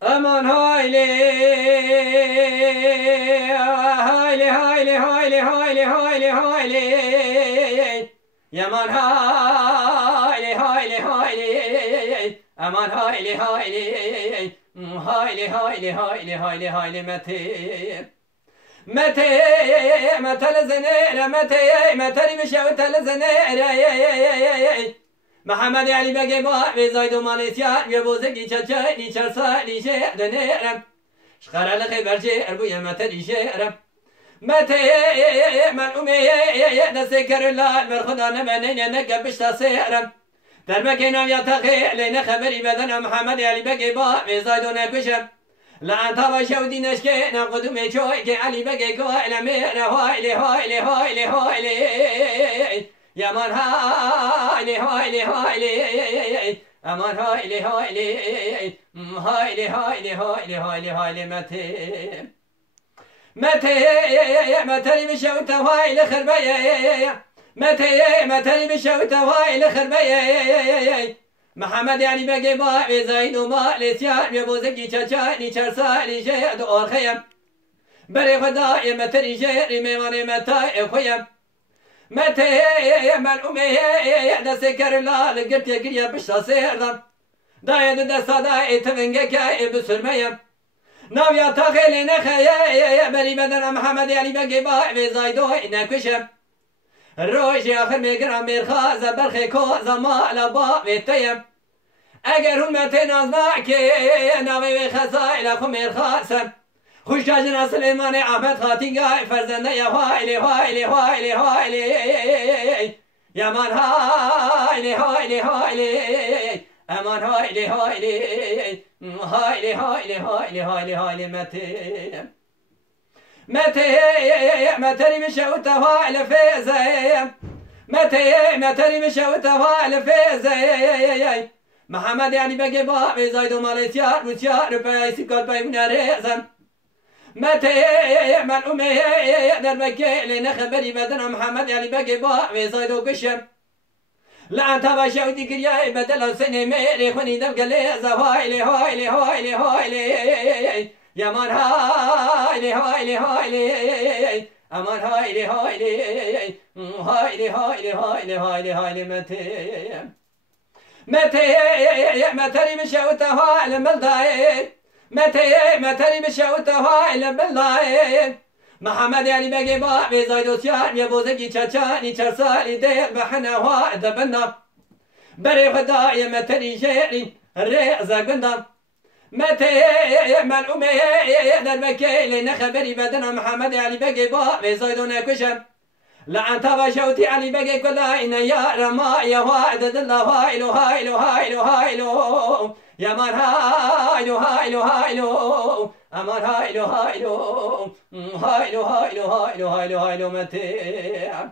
Aman hayli hayli hayli hayli hayli hayli hayli Yaman hayli hayli hayli Aman hayli hayli hayli hayli hayli hayli hayli mete mete metel zenere mete meteri müşevtel zenere محمد علی بگه با به زاید و مالیسیار یه بوزه گیچه چه نیچر سا نیشه دنیرم شخرال خیبر چه اربوی مته نیشهرم مته من اومیه دست کرلال بر خدا نمنین نگبش تسیرم در مکنام یا تخی لین خبری بدن محمد علی بگه با به زاید و نکشم لعنتا و شودی نشکه نقدوم چوی که علی بگه گوه لمیر هایلی هایلی هایلی هایلی Yaman hayli hayli hayli Aman hayli hayli hayli hayli hayli hayli hayli mete mete meteri bişevte hayli khirbaye mete meteri bişevte hayli khirbaye Muhammed Ali bege ba ve zaynu malisiyar ve bozeki çaçani çarsali şey doğar khayam bere khada meteri şey memane meta khoyam متى من أمي دسكر لا لقرت يقري بشتا سيردم دايد دستا داي تفنجك بسرمية ناويا تاخيلي نخيا بري بدن محمد علي بقي باع بزايدو نكشم الروش آخر ميقرم بيرخاز برخي كوزا ما لبا بيتيم اگر هم تنازناك ناوي بخسائل اخو ميرخاسم خوش جاجنا سليمان احمد خاتنگاه فرزنده یا هایلی هایلی هایلی هایلی یمان هایلی هایلی هایلی امان هایلی هایلی هایلی هایلی هایلی هایلی هایلی مته مته متری بشوت هایل فیزه مته متری بشوت هایل فیزه محمد علی بگه با به زاید و مالیسیار روسیار پیسی کل پیمونه ریزم متى من أمي در مكة لنا خبري بدنا محمد علي بقي با وزايد وقشم لعن تبا شودي كريا بدل سنة ميري خوني دم قلي زهايلي هايلي هايلي هايلي يا مان هايلي هايلي هايلي أمان هايلي هايلي هايلي هايلي هايلي هايلي هايلي متى متى متى مشوت هايلي ملداي متى بشوت هايل بالله محمد علي بقي با بزايد وسيار يا بوزكي تشاني تشرسالي دير بحنا واد بنا بري خدا يا متى شيري الريزة قندم متى من أمي در مكي لنا خبري بدنا محمد علي بقي با بزايد ونكشم لعن تبا شوتي علي بقي كلها إن يا رما يا واد الله هايلو هايلو هايلو هايلو يا مان هايلو هايلو هايلو أمان هايلو هايلو هايلو هايلو هايلو هايلو هايلو متى